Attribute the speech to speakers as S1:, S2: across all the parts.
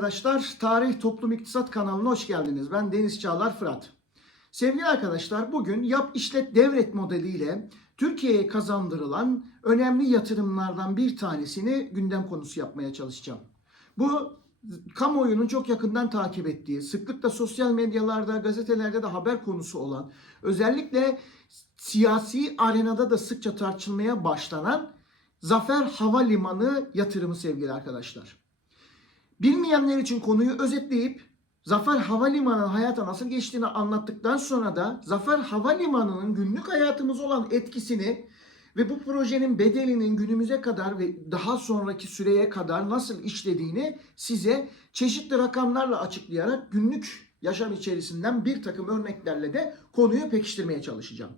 S1: arkadaşlar. Tarih Toplum İktisat kanalına hoş geldiniz. Ben Deniz Çağlar Fırat. Sevgili arkadaşlar bugün yap işlet devret modeliyle Türkiye'ye kazandırılan önemli yatırımlardan bir tanesini gündem konusu yapmaya çalışacağım. Bu kamuoyunun çok yakından takip ettiği, sıklıkla sosyal medyalarda, gazetelerde de haber konusu olan, özellikle siyasi arenada da sıkça tartışılmaya başlanan Zafer Havalimanı yatırımı sevgili arkadaşlar. Bilmeyenler için konuyu özetleyip Zafer Havalimanı'nın hayata nasıl geçtiğini anlattıktan sonra da Zafer Havalimanı'nın günlük hayatımız olan etkisini ve bu projenin bedelinin günümüze kadar ve daha sonraki süreye kadar nasıl işlediğini size çeşitli rakamlarla açıklayarak günlük yaşam içerisinden bir takım örneklerle de konuyu pekiştirmeye çalışacağım.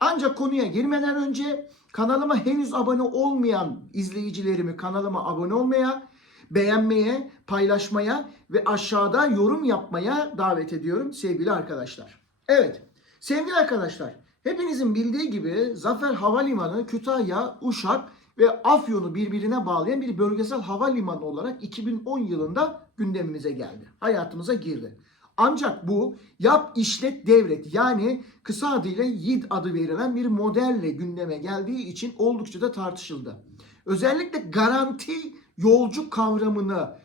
S1: Ancak konuya girmeden önce kanalıma henüz abone olmayan izleyicilerimi kanalıma abone olmaya, beğenmeye, paylaşmaya ve aşağıda yorum yapmaya davet ediyorum sevgili arkadaşlar. Evet, sevgili arkadaşlar, hepinizin bildiği gibi Zafer Havalimanı Kütahya, Uşak ve Afyon'u birbirine bağlayan bir bölgesel havalimanı olarak 2010 yılında gündemimize geldi. Hayatımıza girdi. Ancak bu yap işlet devret yani kısa adıyla YİD adı verilen bir modelle gündeme geldiği için oldukça da tartışıldı. Özellikle garanti yolcu kavramını,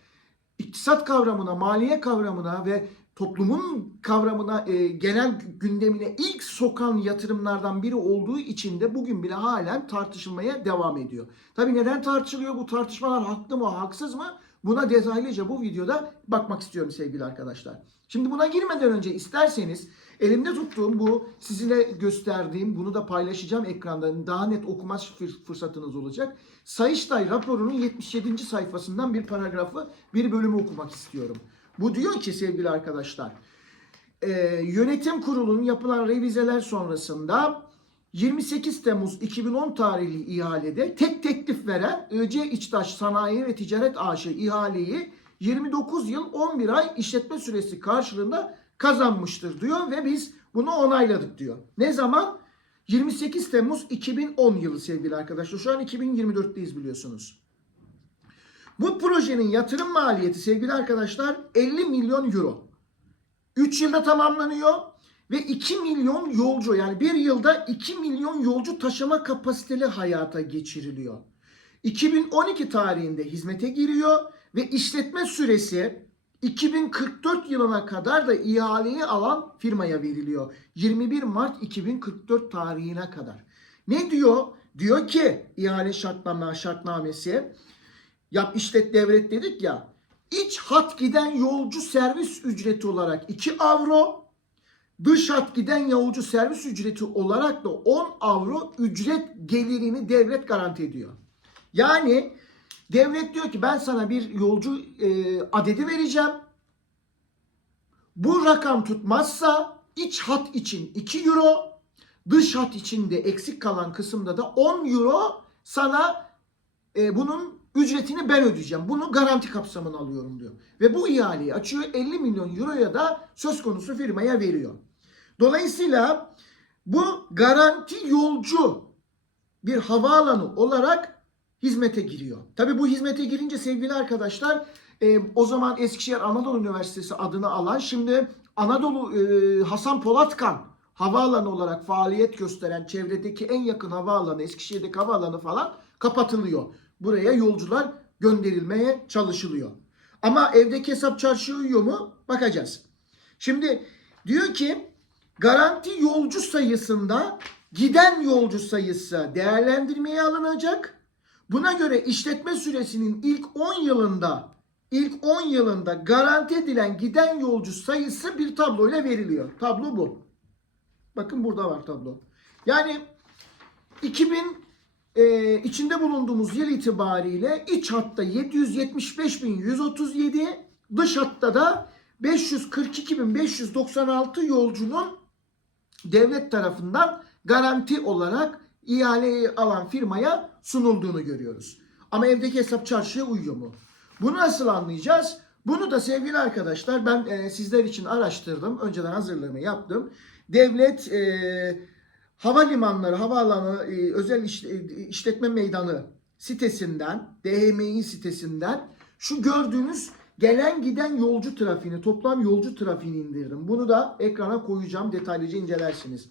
S1: iktisat kavramına, maliye kavramına ve toplumun kavramına, e, genel gündemine ilk sokan yatırımlardan biri olduğu için de bugün bile halen tartışılmaya devam ediyor. Tabii neden tartışılıyor? Bu tartışmalar haklı mı, haksız mı? Buna detaylıca bu videoda bakmak istiyorum sevgili arkadaşlar. Şimdi buna girmeden önce isterseniz elimde tuttuğum bu sizinle gösterdiğim bunu da paylaşacağım ekranda daha net okuma fır- fırsatınız olacak. Sayıştay raporunun 77. sayfasından bir paragrafı bir bölümü okumak istiyorum. Bu diyor ki sevgili arkadaşlar e, yönetim kurulunun yapılan revizeler sonrasında 28 Temmuz 2010 tarihli ihalede tek teklif veren ÖC İçtaş Sanayi ve Ticaret AŞ ihaleyi 29 yıl 11 ay işletme süresi karşılığında kazanmıştır diyor ve biz bunu onayladık diyor. Ne zaman? 28 Temmuz 2010 yılı sevgili arkadaşlar. Şu an 2024'teyiz biliyorsunuz. Bu projenin yatırım maliyeti sevgili arkadaşlar 50 milyon euro. 3 yılda tamamlanıyor ve 2 milyon yolcu yani bir yılda 2 milyon yolcu taşıma kapasiteli hayata geçiriliyor. 2012 tarihinde hizmete giriyor ve işletme süresi 2044 yılına kadar da ihaleyi alan firmaya veriliyor. 21 Mart 2044 tarihine kadar. Ne diyor? Diyor ki ihale şartname şartnamesi yap işlet devret dedik ya. İç hat giden yolcu servis ücreti olarak 2 avro, dış hat giden yolcu servis ücreti olarak da 10 avro ücret gelirini devlet garanti ediyor. Yani devlet diyor ki ben sana bir yolcu e, adedi vereceğim. Bu rakam tutmazsa iç hat için 2 euro, dış hat için de eksik kalan kısımda da 10 euro sana e, bunun ücretini ben ödeyeceğim. Bunu garanti kapsamına alıyorum diyor. Ve bu ihaleyi açıyor 50 milyon euroya da söz konusu firmaya veriyor. Dolayısıyla bu garanti yolcu bir havaalanı olarak hizmete giriyor. Tabi bu hizmete girince sevgili arkadaşlar e, o zaman Eskişehir Anadolu Üniversitesi adını alan şimdi Anadolu e, Hasan Polatkan havaalanı olarak faaliyet gösteren çevredeki en yakın havaalanı Eskişehir'deki havaalanı falan kapatılıyor. Buraya yolcular gönderilmeye çalışılıyor. Ama evdeki hesap çarşıya uyuyor mu? Bakacağız. Şimdi diyor ki garanti yolcu sayısında giden yolcu sayısı değerlendirmeye alınacak. Buna göre işletme süresinin ilk 10 yılında ilk 10 yılında garanti edilen giden yolcu sayısı bir tabloyla veriliyor. Tablo bu. Bakın burada var tablo. Yani 2000 e, içinde bulunduğumuz yıl itibariyle iç hatta 775.137, dış hatta da 542.596 yolcunun devlet tarafından garanti olarak ihaleyi alan firmaya sunulduğunu görüyoruz. Ama evdeki hesap çarşıya uyuyor mu? Bunu nasıl anlayacağız? Bunu da sevgili arkadaşlar ben e, sizler için araştırdım. Önceden hazırlığımı yaptım. Devlet e, havalimanları, havaalanı, e, özel iş- e, işletme meydanı sitesinden, DHMİ sitesinden şu gördüğünüz gelen giden yolcu trafiğini, toplam yolcu trafiğini indirdim. Bunu da ekrana koyacağım. Detaylıca incelersiniz.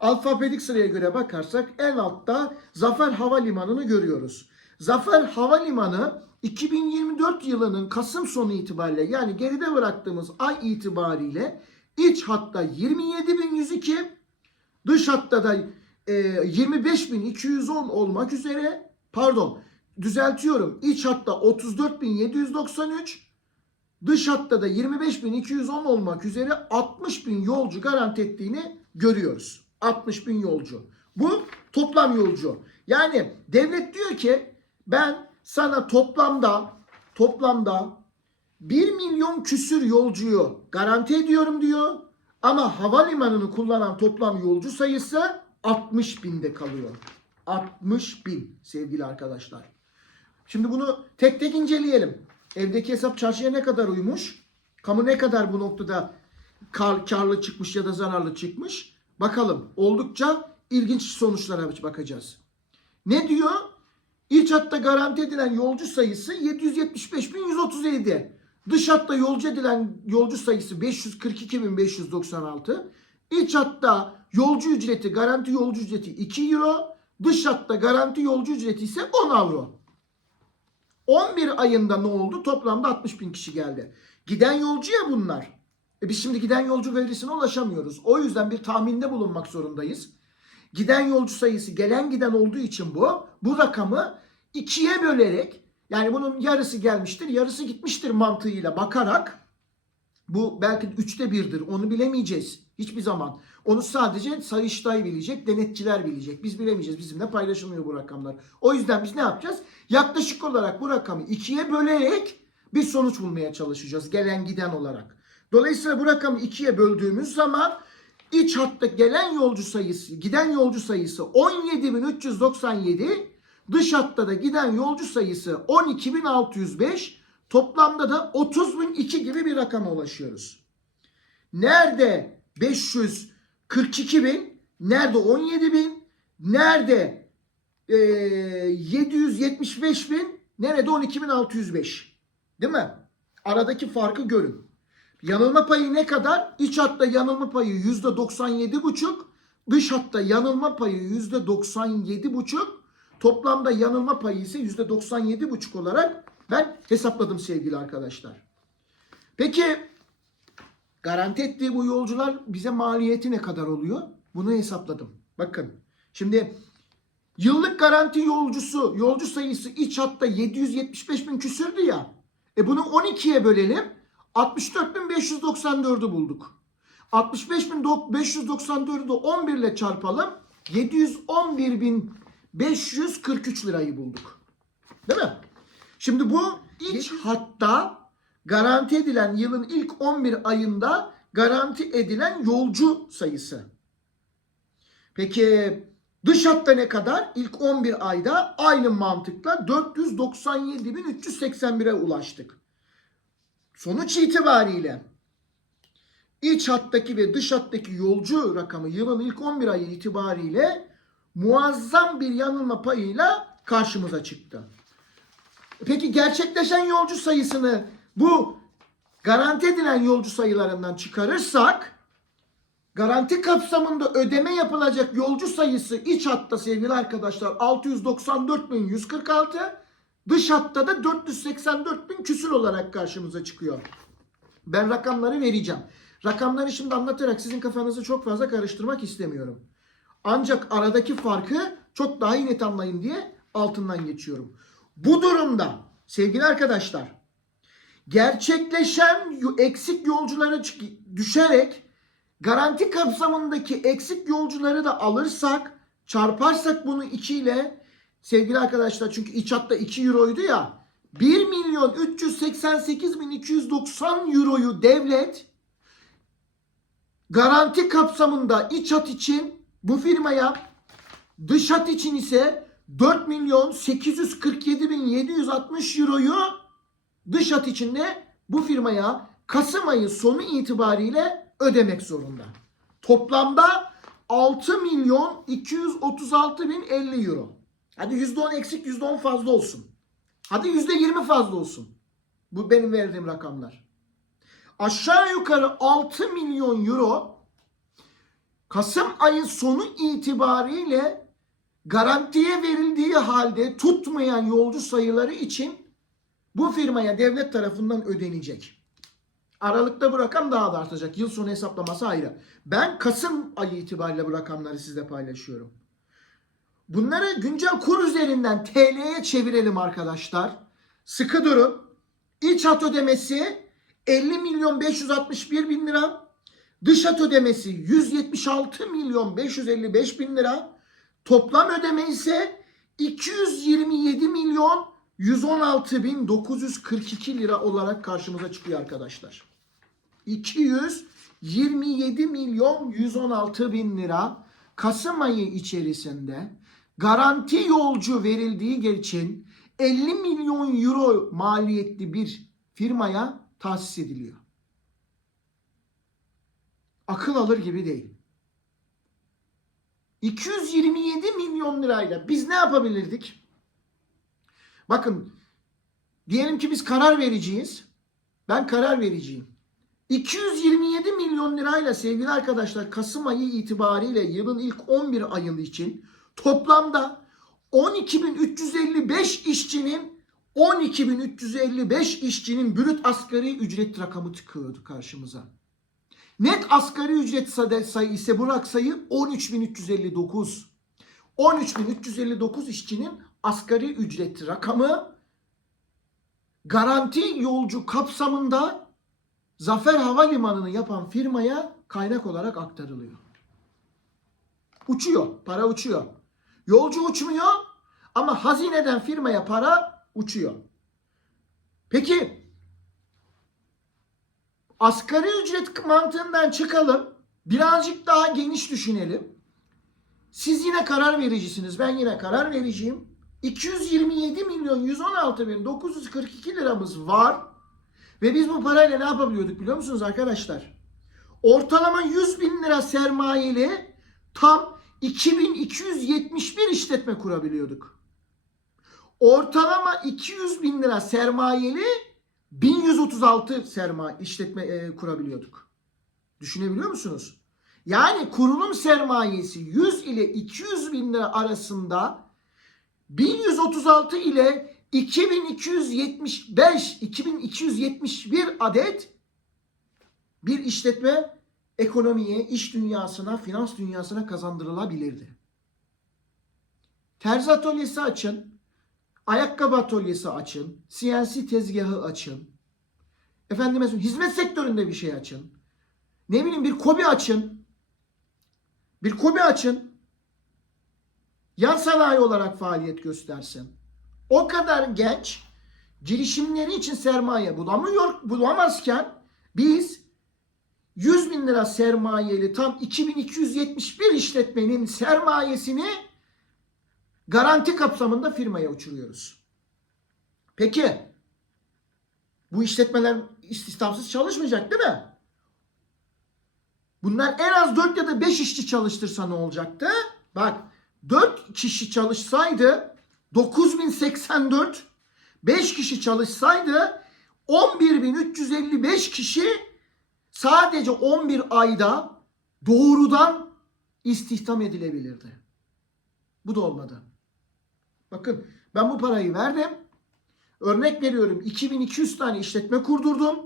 S1: Alfabetik sıraya göre bakarsak en altta Zafer Havalimanı'nı görüyoruz. Zafer Havalimanı 2024 yılının Kasım sonu itibariyle yani geride bıraktığımız ay itibariyle iç hatta 27.102 dış hatta da e, 25.210 olmak üzere pardon düzeltiyorum iç hatta 34.793 dış hatta da 25.210 olmak üzere 60.000 yolcu garanti ettiğini görüyoruz. 60.000 yolcu. Bu toplam yolcu. Yani devlet diyor ki ben sana toplamda toplamda 1 milyon küsür yolcuyu garanti ediyorum diyor. Ama havalimanını kullanan toplam yolcu sayısı 60 binde kalıyor. 60 bin sevgili arkadaşlar. Şimdi bunu tek tek inceleyelim. Evdeki hesap çarşıya ne kadar uymuş? Kamu ne kadar bu noktada kar, karlı çıkmış ya da zararlı çıkmış? Bakalım. Oldukça ilginç sonuçlara bakacağız. Ne diyor? İç hatta garanti edilen yolcu sayısı 775.137. Dış hatta yolcu edilen yolcu sayısı 542.596. İç hatta yolcu ücreti, garanti yolcu ücreti 2 euro. Dış hatta garanti yolcu ücreti ise 10 avro. 11 ayında ne oldu? Toplamda 60 bin kişi geldi. Giden yolcu ya bunlar. E biz şimdi giden yolcu verisine ulaşamıyoruz. O yüzden bir tahminde bulunmak zorundayız. Giden yolcu sayısı gelen giden olduğu için bu. Bu rakamı ikiye bölerek yani bunun yarısı gelmiştir, yarısı gitmiştir mantığıyla bakarak bu belki üçte birdir. Onu bilemeyeceğiz hiçbir zaman. Onu sadece Sayıştay bilecek, denetçiler bilecek. Biz bilemeyeceğiz. Bizimle paylaşılmıyor bu rakamlar. O yüzden biz ne yapacağız? Yaklaşık olarak bu rakamı ikiye bölerek bir sonuç bulmaya çalışacağız. Gelen giden olarak. Dolayısıyla bu rakamı ikiye böldüğümüz zaman iç hatta gelen yolcu sayısı, giden yolcu sayısı 17.397, dış hatta da giden yolcu sayısı 12.605, toplamda da 30.002 gibi bir rakama ulaşıyoruz. Nerede 542 bin, nerede 17 bin, nerede e, 775 bin, nerede 12.605. Değil mi? Aradaki farkı görün. Yanılma payı ne kadar? İç hatta yanılma payı %97,5. Dış hatta yanılma payı %97,5. Toplamda yanılma payı ise %97,5 olarak ben hesapladım sevgili arkadaşlar. Peki garanti ettiği bu yolcular bize maliyeti ne kadar oluyor? Bunu hesapladım. Bakın şimdi yıllık garanti yolcusu yolcu sayısı iç hatta 775 bin küsürdü ya. E bunu 12'ye bölelim. 64.594'ü bulduk. 65.594'ü de 11 ile çarpalım. 711.543 lirayı bulduk. Değil mi? Şimdi bu iç hatta garanti edilen yılın ilk 11 ayında garanti edilen yolcu sayısı. Peki dış hatta ne kadar? İlk 11 ayda aynı mantıkla 497.381'e ulaştık. Sonuç itibariyle iç hattaki ve dış hattaki yolcu rakamı yılın ilk 11 ayı itibariyle muazzam bir yanılma payıyla karşımıza çıktı. Peki gerçekleşen yolcu sayısını bu garanti edilen yolcu sayılarından çıkarırsak garanti kapsamında ödeme yapılacak yolcu sayısı iç hatta sevgili arkadaşlar 694.146 dış hatta da 484.000 küsür olarak karşımıza çıkıyor. Ben rakamları vereceğim. Rakamları şimdi anlatarak sizin kafanızı çok fazla karıştırmak istemiyorum. Ancak aradaki farkı çok daha iyi net anlayın diye altından geçiyorum. Bu durumda sevgili arkadaşlar gerçekleşen eksik yolcuları düşerek garanti kapsamındaki eksik yolcuları da alırsak çarparsak bunu 2 ile sevgili arkadaşlar çünkü iç hatta 2 euroydu ya 1 milyon 388 bin 290 euroyu devlet garanti kapsamında iç hat için bu firmaya dış hat için ise 4 milyon 847 bin 760 euroyu dış hat içinde bu firmaya Kasım ayı sonu itibariyle ödemek zorunda. Toplamda 6 milyon 236 bin 50 euro. Hadi %10 eksik %10 fazla olsun. Hadi %20 fazla olsun. Bu benim verdiğim rakamlar. Aşağı yukarı 6 milyon euro Kasım ayı sonu itibariyle garantiye verildiği halde tutmayan yolcu sayıları için bu firmaya devlet tarafından ödenecek. Aralıkta bu rakam daha da artacak. Yıl sonu hesaplaması ayrı. Ben Kasım ayı itibariyle bu rakamları sizle paylaşıyorum. Bunları güncel kur üzerinden TL'ye çevirelim arkadaşlar. Sıkı durun. İç hat ödemesi 50 milyon 561 bin lira. Dış hat ödemesi 176 milyon 555 bin lira. Toplam ödeme ise 227 milyon 116 bin 942 lira olarak karşımıza çıkıyor arkadaşlar. 227 milyon 116 bin lira Kasım ayı içerisinde garanti yolcu verildiği için 50 milyon euro maliyetli bir firmaya tahsis ediliyor. Akıl alır gibi değil. 227 milyon lirayla biz ne yapabilirdik? Bakın diyelim ki biz karar vericiyiz. Ben karar vericiyim. 227 milyon lirayla sevgili arkadaşlar Kasım ayı itibariyle yılın ilk 11 ayı için toplamda 12.355 işçinin 12.355 işçinin brüt asgari ücret rakamı çıkıyordu karşımıza. Net asgari ücret sayı ise bu sayı 13.359. 13.359 işçinin asgari ücret rakamı garanti yolcu kapsamında Zafer Havalimanı'nı yapan firmaya kaynak olarak aktarılıyor. Uçuyor, para uçuyor. Yolcu uçmuyor ama hazineden firmaya para uçuyor. Peki asgari ücret mantığından çıkalım. Birazcık daha geniş düşünelim. Siz yine karar vericisiniz. Ben yine karar vericiyim. 227 milyon 116 bin 942 liramız var. Ve biz bu parayla ne yapabiliyorduk biliyor musunuz arkadaşlar? Ortalama 100 bin lira sermayeli tam 2271 işletme kurabiliyorduk. Ortalama 200 bin lira sermayeli 1136 sermaye işletme e, kurabiliyorduk. Düşünebiliyor musunuz? Yani kurulum sermayesi 100 ile 200 bin lira arasında 1136 ile 2275 2271 adet bir işletme ekonomiye, iş dünyasına, finans dünyasına kazandırılabilirdi. Terzi atölyesi açın, ayakkabı atölyesi açın, CNC tezgahı açın. Efendime hizmet sektöründe bir şey açın. Ne bileyim bir kobi açın. Bir kobi açın. Yan sanayi olarak faaliyet göstersin. O kadar genç girişimleri için sermaye bulamıyor, bulamazken biz 100 bin lira sermayeli tam 2271 işletmenin sermayesini garanti kapsamında firmaya uçuruyoruz. Peki bu işletmeler istihdamsız çalışmayacak değil mi? Bunlar en az 4 ya da 5 işçi çalıştırsa ne olacaktı? Bak 4 kişi çalışsaydı 9084 5 kişi çalışsaydı 11355 kişi sadece 11 ayda doğrudan istihdam edilebilirdi. Bu da olmadı. Bakın ben bu parayı verdim. Örnek veriyorum 2200 tane işletme kurdurdum.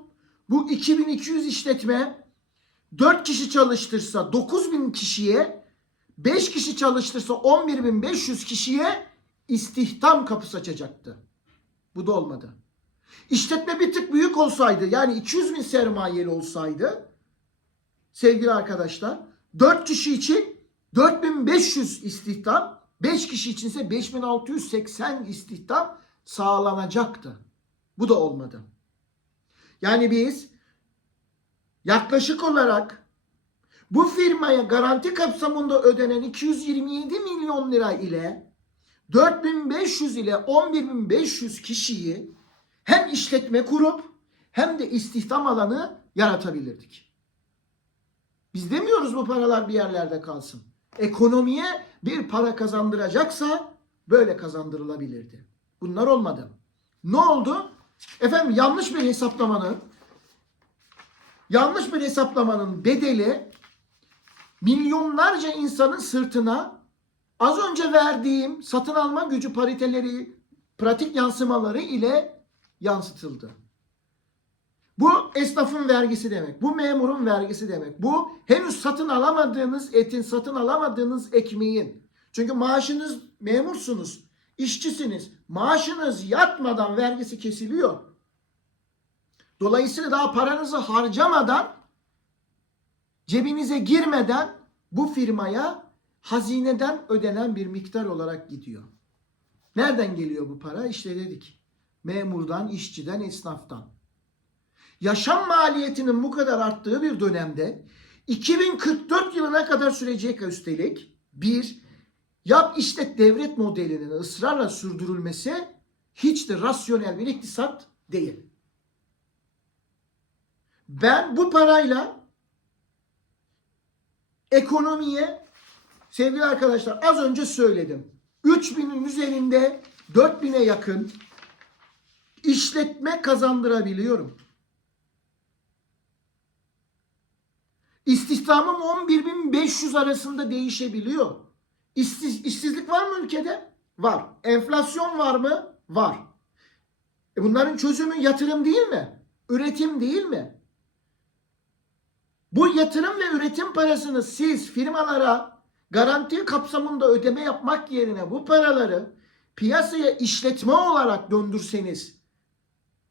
S1: Bu 2200 işletme 4 kişi çalıştırsa 9000 kişiye 5 kişi çalıştırsa 11500 kişiye istihdam kapısı açacaktı. Bu da olmadı. İşletme bir tık büyük olsaydı yani 200 bin sermayeli olsaydı sevgili arkadaşlar 4 kişi için 4500 istihdam 5 kişi içinse 5680 istihdam sağlanacaktı. Bu da olmadı. Yani biz yaklaşık olarak bu firmaya garanti kapsamında ödenen 227 milyon lira ile 4500 ile 11500 kişiyi hem işletme kurup hem de istihdam alanı yaratabilirdik. Biz demiyoruz bu paralar bir yerlerde kalsın. Ekonomiye bir para kazandıracaksa böyle kazandırılabilirdi. Bunlar olmadı. Ne oldu? Efendim yanlış bir hesaplamanın yanlış bir hesaplamanın bedeli milyonlarca insanın sırtına az önce verdiğim satın alma gücü pariteleri, pratik yansımaları ile yansıtıldı. Bu esnafın vergisi demek. Bu memurun vergisi demek. Bu henüz satın alamadığınız etin, satın alamadığınız ekmeğin. Çünkü maaşınız memursunuz, işçisiniz. Maaşınız yatmadan vergisi kesiliyor. Dolayısıyla daha paranızı harcamadan cebinize girmeden bu firmaya hazineden ödenen bir miktar olarak gidiyor. Nereden geliyor bu para? İşte dedik. Memurdan, işçiden, esnaftan. Yaşam maliyetinin bu kadar arttığı bir dönemde 2044 yılına kadar sürecek üstelik bir yap işlet devlet modelinin ısrarla sürdürülmesi hiç de rasyonel bir iktisat değil. Ben bu parayla ekonomiye sevgili arkadaşlar az önce söyledim. 3000'in üzerinde 4000'e yakın işletme kazandırabiliyorum. İstihdamım 11.500 arasında değişebiliyor. İşsiz, işsizlik var mı ülkede? Var. Enflasyon var mı? Var. E bunların çözümü yatırım değil mi? Üretim değil mi? Bu yatırım ve üretim parasını siz firmalara garanti kapsamında ödeme yapmak yerine bu paraları piyasaya işletme olarak döndürseniz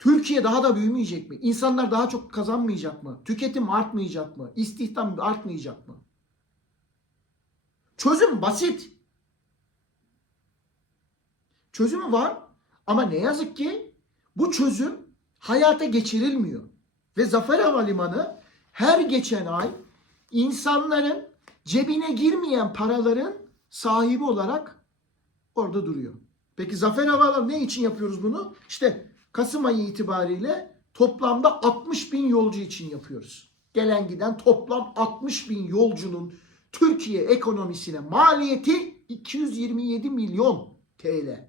S1: Türkiye daha da büyümeyecek mi? İnsanlar daha çok kazanmayacak mı? Tüketim artmayacak mı? İstihdam artmayacak mı? Çözüm basit. Çözümü var ama ne yazık ki bu çözüm hayata geçirilmiyor. Ve Zafer Havalimanı her geçen ay insanların cebine girmeyen paraların sahibi olarak orada duruyor. Peki Zafer Havalimanı ne için yapıyoruz bunu? İşte Kasım ayı itibariyle toplamda 60 bin yolcu için yapıyoruz. Gelen giden toplam 60 bin yolcunun Türkiye ekonomisine maliyeti 227 milyon TL.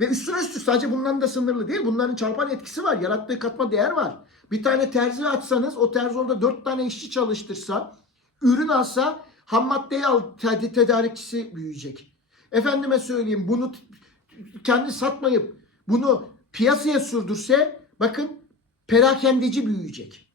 S1: Ve üstüne üstlük sadece bunların da sınırlı değil. Bunların çarpan etkisi var. Yarattığı katma değer var. Bir tane terzi açsanız o terzi orada 4 tane işçi çalıştırsa, ürün alsa ham maddeyi al ted- tedarikçisi büyüyecek. Efendime söyleyeyim bunu kendi satmayıp bunu piyasaya sürdürse bakın perakendeci büyüyecek.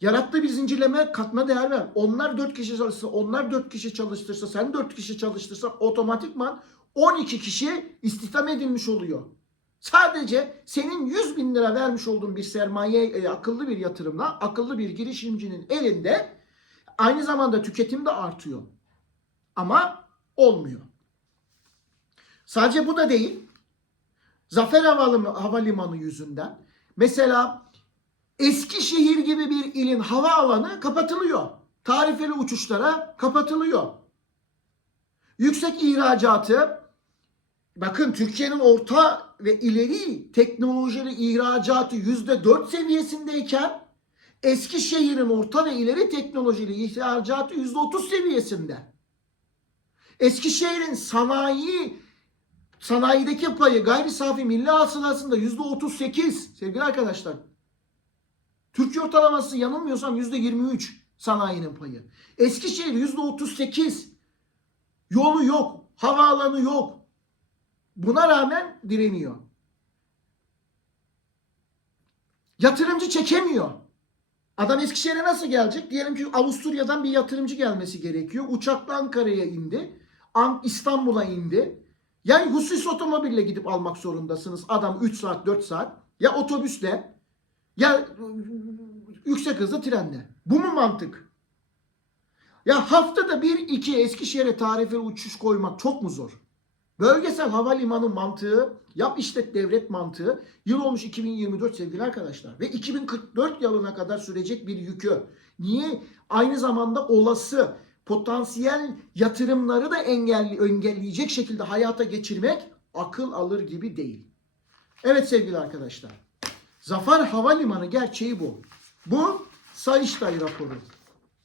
S1: Yarattığı bir zincirleme katma değer ver. Onlar 4 kişi çalışsa, onlar 4 kişi çalıştırsa, sen 4 kişi çalıştırsa otomatikman 12 kişi istihdam edilmiş oluyor. Sadece senin 100 bin lira vermiş olduğun bir sermaye e, akıllı bir yatırımla akıllı bir girişimcinin elinde aynı zamanda tüketim de artıyor. Ama olmuyor. Sadece bu da değil. Zafer Havalim- Havalimanı yüzünden mesela Eskişehir gibi bir ilin havaalanı kapatılıyor. Tarifeli uçuşlara kapatılıyor. Yüksek ihracatı bakın Türkiye'nin orta ve ileri teknolojili ihracatı yüzde dört seviyesindeyken Eskişehir'in orta ve ileri teknolojili ihracatı yüzde otuz seviyesinde. Eskişehir'in sanayi sanayideki payı gayri safi milli hasılasında yüzde otuz sekiz sevgili arkadaşlar. Türkiye ortalaması yanılmıyorsam yüzde yirmi üç sanayinin payı. Eskişehir yüzde otuz sekiz. Yolu yok, havaalanı yok. Buna rağmen direniyor. Yatırımcı çekemiyor. Adam Eskişehir'e nasıl gelecek? Diyelim ki Avusturya'dan bir yatırımcı gelmesi gerekiyor. Uçakla Ankara'ya indi. An- İstanbul'a indi. Yani husus otomobille gidip almak zorundasınız. Adam 3 saat 4 saat. Ya otobüsle ya yüksek hızlı trenle. Bu mu mantık? Ya haftada bir iki Eskişehir'e tarifeli uçuş koymak çok mu zor? Bölgesel havalimanı mantığı, yap işlet devlet mantığı yıl olmuş 2024 sevgili arkadaşlar. Ve 2044 yılına kadar sürecek bir yükü. Niye? Aynı zamanda olası potansiyel yatırımları da engelli, engelleyecek şekilde hayata geçirmek akıl alır gibi değil. Evet sevgili arkadaşlar. Zafer Havalimanı gerçeği bu. Bu Sayıştay raporu.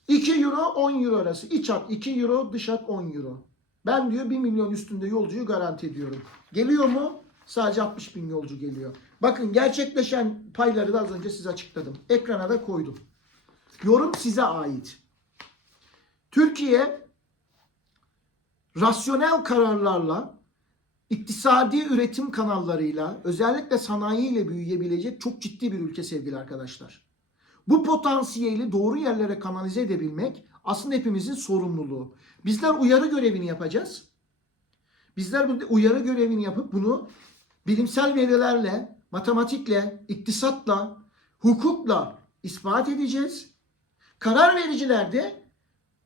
S1: 2 euro 10 euro arası. İç hat 2 euro dış hat 10 euro. Ben diyor 1 milyon üstünde yolcuyu garanti ediyorum. Geliyor mu? Sadece 60 bin yolcu geliyor. Bakın gerçekleşen payları da az önce size açıkladım. Ekrana da koydum. Yorum size ait. Türkiye rasyonel kararlarla iktisadi üretim kanallarıyla özellikle sanayiyle büyüyebilecek çok ciddi bir ülke sevgili arkadaşlar. Bu potansiyeli doğru yerlere kanalize edebilmek aslında hepimizin sorumluluğu. Bizler uyarı görevini yapacağız. Bizler bu uyarı görevini yapıp bunu bilimsel verilerle, matematikle, iktisatla, hukukla ispat edeceğiz. Karar vericiler de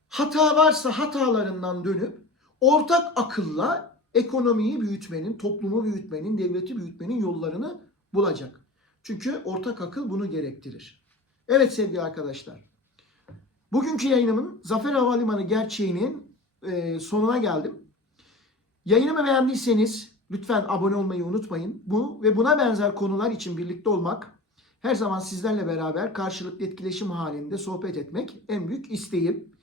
S1: hata varsa hatalarından dönüp ortak akılla ekonomiyi büyütmenin, toplumu büyütmenin, devleti büyütmenin yollarını bulacak. Çünkü ortak akıl bunu gerektirir. Evet sevgili arkadaşlar. Bugünkü yayınımın Zafer Havalimanı gerçeğinin e, sonuna geldim. Yayınımı beğendiyseniz lütfen abone olmayı unutmayın. Bu ve buna benzer konular için birlikte olmak, her zaman sizlerle beraber karşılıklı etkileşim halinde sohbet etmek en büyük isteğim.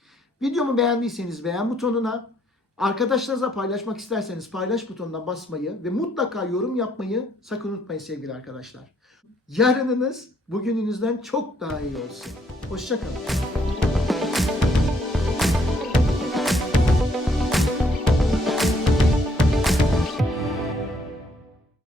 S1: Videomu beğendiyseniz beğen butonuna, arkadaşlarınızla paylaşmak isterseniz paylaş butonuna basmayı ve mutlaka yorum yapmayı sakın unutmayın sevgili arkadaşlar. Yarınınız bugününüzden çok daha iyi olsun. Hoşçakalın.